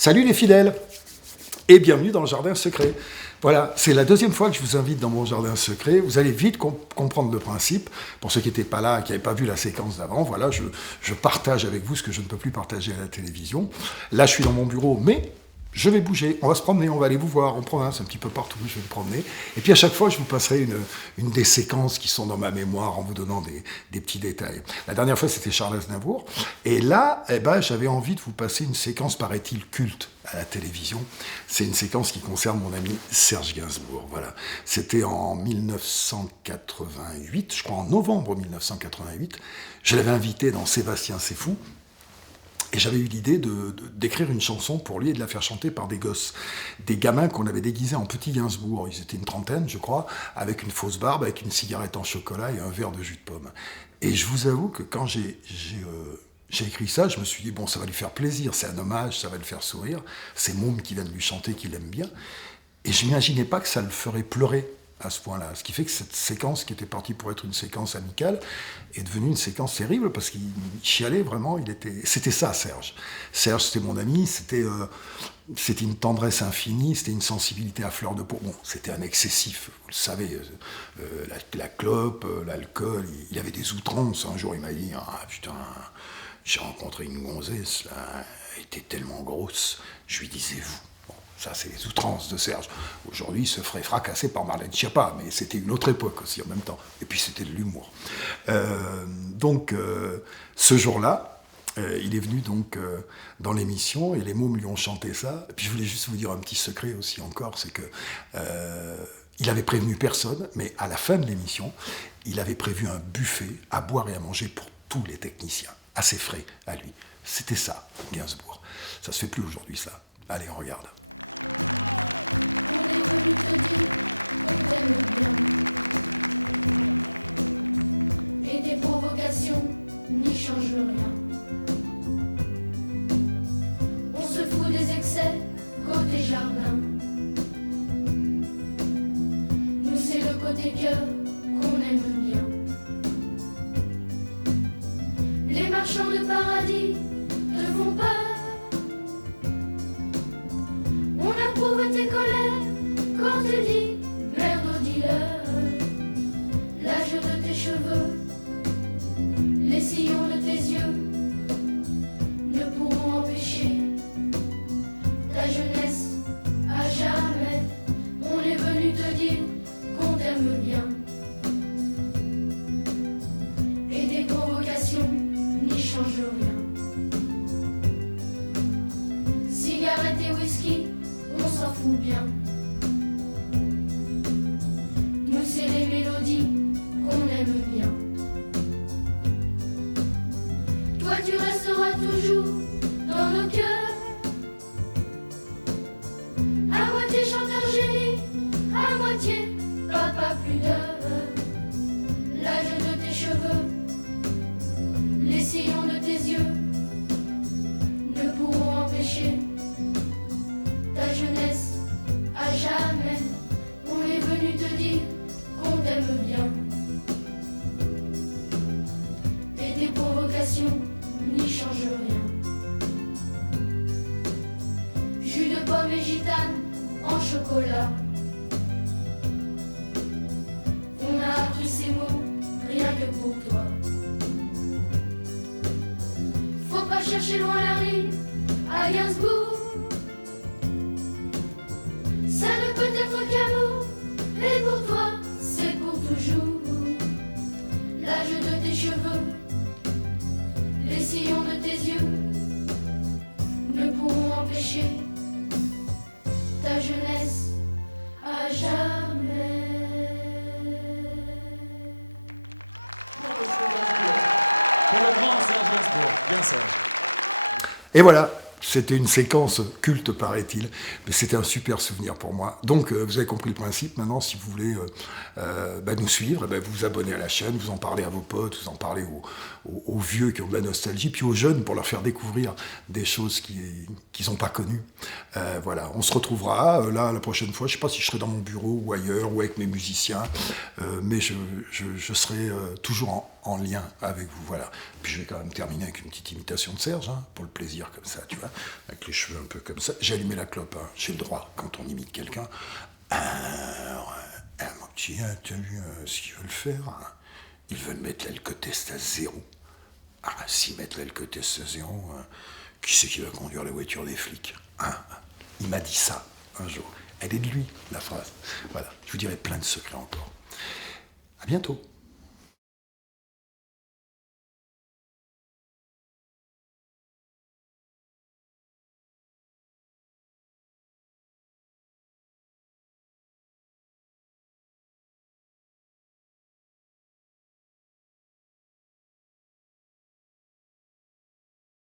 Salut les fidèles et bienvenue dans le Jardin Secret. Voilà, c'est la deuxième fois que je vous invite dans mon Jardin Secret. Vous allez vite comprendre le principe. Pour ceux qui n'étaient pas là, qui n'avaient pas vu la séquence d'avant, voilà, je partage avec vous ce que je ne peux plus partager à la télévision. Là, je suis dans mon bureau, mais je vais bouger. On va se promener, on va aller vous voir en province, un petit peu partout, je vais me promener. Et puis à chaque fois, je vous passerai une des séquences qui sont dans ma mémoire en vous donnant des petits détails. La dernière fois, c'était Charles Aznavour. Et là, j'avais envie de vous passer une séquence, paraît-il, culte à la télévision. C'est une séquence qui concerne mon ami Serge Gainsbourg. Voilà. C'était en 1988, je crois en novembre 1988. Je l'avais invité dans Sébastien C'est Fou. Et j'avais eu l'idée d'écrire une chanson pour lui et de la faire chanter par des gosses. Des gamins qu'on avait déguisés en petits Gainsbourg. Ils étaient une trentaine, je crois, avec une fausse barbe, avec une cigarette en chocolat et un verre de jus de pomme. Et je vous avoue que quand j'ai écrit ça, je me suis dit, bon, ça va lui faire plaisir, c'est un hommage, ça va le faire sourire. C'est Môme qui vient de lui chanter, qu'il aime bien. Et je n'imaginais pas que ça le ferait pleurer à ce point-là. Ce qui fait que cette séquence, qui était partie pour être une séquence amicale, est devenue une séquence terrible, parce qu'il chialait vraiment. C'était ça, Serge. Serge, c'était mon ami, c'était une tendresse infinie, c'était une sensibilité à fleur de peau. Bon, c'était un excessif, vous le savez, la clope, l'alcool, il avait des outrances. Un jour, il m'a dit, ah putain, j'ai rencontré une gonzesse, là, elle était tellement grosse, je lui disais vous. Ça, c'est les outrances de Serge. Aujourd'hui, il se ferait fracasser par Marlène Schiappa, mais c'était une autre époque aussi, en même temps. Et puis, c'était de l'humour. Ce jour-là, il est venu dans l'émission, et les mômes lui ont chanté ça. Et puis, je voulais juste vous dire un petit secret aussi encore, c'est que il avait prévenu personne, mais à la fin de l'émission, il avait prévu un buffet à boire et à manger pour tous les techniciens, assez frais à lui. C'était ça, Gainsbourg. Ça se fait plus aujourd'hui, ça. Allez, on regarde. On est venu te dire qu'on t'aime bien. Et tes provocations n'y changent rien. On se fout des excès côté jardin. Nous c'est le côté cœur qu'on aime bien. Les marchands de paradis te font peur. On approuve tes colères quand tu dis merde au dealer. L'âge de tes cheveux, les sillons de tes yeux ne pourront empêcher ta jeunesse à jamais. On est venu te dire qu'on t'aime bien. Et tes convocations n'y changent rien. Cigarettes et whisky, on s'en fout bien. Nous c'est les mélodies qu'on aime bien. Toi tu resteras toujours dans nos cœurs. À moitié chanteur génie, à moitié papa pudeur. L'âge de tes cheveux, les sillons de tes yeux ne pourront empêcher ta jeunesse à jamais. On est venu te dire qu'on t'aime bien. Et tes provocations n'y changent rien. Jus de pomme et gitane en chocolat. On a appris ces mots rien que pour toi. Faut pas chercher loin la rime à Gainsbourg. Ça ne peut être qu'amour, et pour toi, c'est pour toujours. L'âge de tes cheveux, les sillons de tes yeux ne pourront empêcher ta jeunesse à jamais. Pour le grand Serge Gainsbourg. Bien Serge. Et voilà. C'était une séquence culte, paraît-il, mais c'était un super souvenir pour moi. Donc, vous avez compris le principe. Maintenant, si vous voulez nous suivre, vous vous abonnez à la chaîne, vous en parlez à vos potes, vous en parlez aux vieux qui ont de la nostalgie, puis aux jeunes pour leur faire découvrir des choses qu'ils n'ont pas connues. Voilà, on se retrouvera là la prochaine fois. Je ne sais pas si je serai dans mon bureau ou ailleurs, ou avec mes musiciens, mais je serai toujours en lien avec vous. Voilà. Puis je vais quand même terminer avec une petite imitation de Serge, hein, pour le plaisir, comme ça, tu vois, avec les cheveux un peu comme ça. J'ai allumé la clope, hein. J'ai le droit, quand on imite quelqu'un. Alors, mon petit, t'as vu ce qu'ils veulent faire, hein. Ils veulent mettre l'alcotest à 0. Ah, s'ils mettent l'alcotest à 0, qui c'est qui va conduire la voiture des flics, hein? Il m'a dit ça un jour. Elle est de lui, la phrase. Voilà, je vous dirai plein de secrets encore. À bientôt.